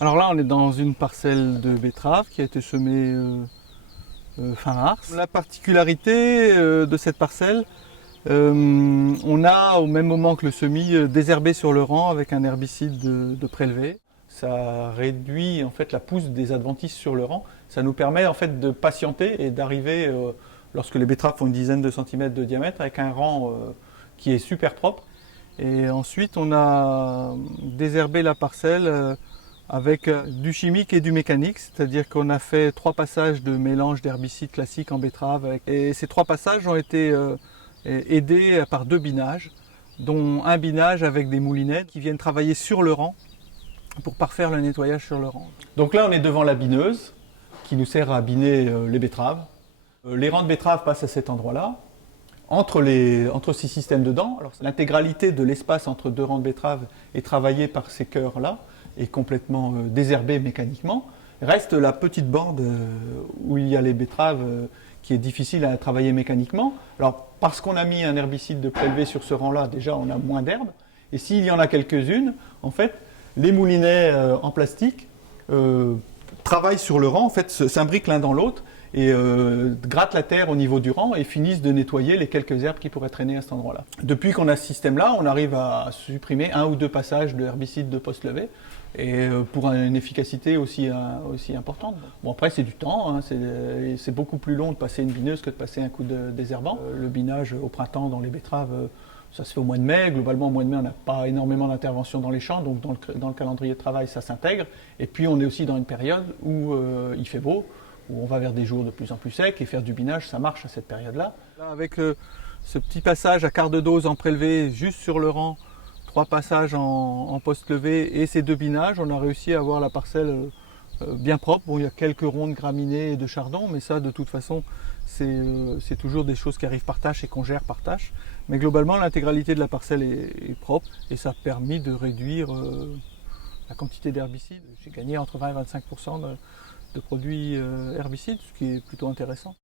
Alors là, on est dans une parcelle de betteraves qui a été semée fin mars. La particularité de cette parcelle, on a au même moment que le semis désherbé sur le rang avec un herbicide de prélevé. Ça réduit en fait la pousse des adventices sur le rang. Ça nous permet en fait de patienter et d'arriver, lorsque les betteraves font une dizaine de centimètres de diamètre, avec un rang qui est super propre. Et ensuite, on a désherbé la parcelle avec du chimique et du mécanique, c'est-à-dire qu'on a fait 3 passages de mélange d'herbicides classiques en betterave. Et ces 3 passages ont été aidés par 2 binages, dont un binage avec des moulinets qui viennent travailler sur le rang pour parfaire le nettoyage sur le rang. Donc là, on est devant la bineuse qui nous sert à biner les betteraves. Les rangs de betteraves passent à cet endroit-là. Entre ces systèmes de dents, l'intégralité de l'espace entre 2 rangs de betteraves est travaillée par ces cœurs-là et complètement désherbée mécaniquement. Reste la petite bande où il y a les betteraves qui est difficile à travailler mécaniquement. Alors parce qu'on a mis un herbicide de prélevé sur ce rang-là, déjà on a moins d'herbes. Et s'il y en a quelques-unes, en fait, les moulinets en plastique travaillent sur le rang, en fait, s'imbriquent l'un dans l'autre et grattent la terre au niveau du rang et finissent de nettoyer les quelques herbes qui pourraient traîner à cet endroit-là. Depuis qu'on a ce système-là, on arrive à supprimer 1 ou 2 passages de herbicide de post-levé et pour une efficacité aussi importante. Bon, après, c'est du temps, hein, c'est beaucoup plus long de passer une bineuse que de passer un coup de désherbant. Le binage au printemps dans les betteraves, ça se fait au mois de mai. Globalement, au mois de mai, on n'a pas énormément d'intervention dans les champs, donc dans le calendrier de travail, ça s'intègre. Et puis, on est aussi dans une période où il fait beau, où on va vers des jours de plus en plus secs, et faire du binage, ça marche à cette période-là. Là, avec ce petit passage à quart de dose en prélevé juste sur le rang, 3 passages en post-levé et ces 2 binages, on a réussi à avoir la parcelle bien propre. Bon, il y a quelques ronds de graminées et de chardon, mais ça, de toute façon, c'est toujours des choses qui arrivent par tâche et qu'on gère par tâche. Mais globalement, l'intégralité de la parcelle est propre et ça a permis de réduire la quantité d'herbicides. J'ai gagné entre 20 et 25% de produits herbicides, ce qui est plutôt intéressant.